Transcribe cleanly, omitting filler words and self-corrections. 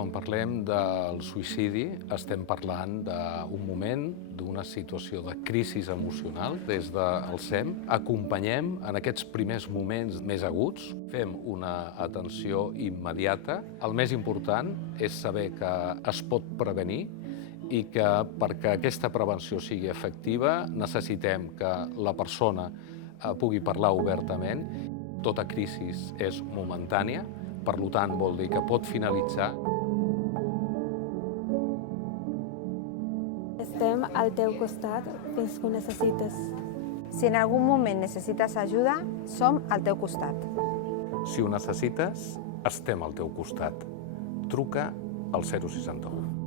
Quan parlem del suïcidi estem parlant d'un moment, d'una situació de crisi emocional. Des del SEM acompanyem en aquests primers moments més aguts, fem una atenció immediata. El més important és saber que es pot prevenir i que perquè aquesta prevenció sigui efectiva necessitem que la persona pugui parlar obertament. Tota crisi és momentània, per tant vol dir que pot finalitzar. Estem al teu costat fins que ho necessites. Si en algun moment necessites ajuda, som al teu costat. Si ho necessites, estem al teu costat. Truca al 061.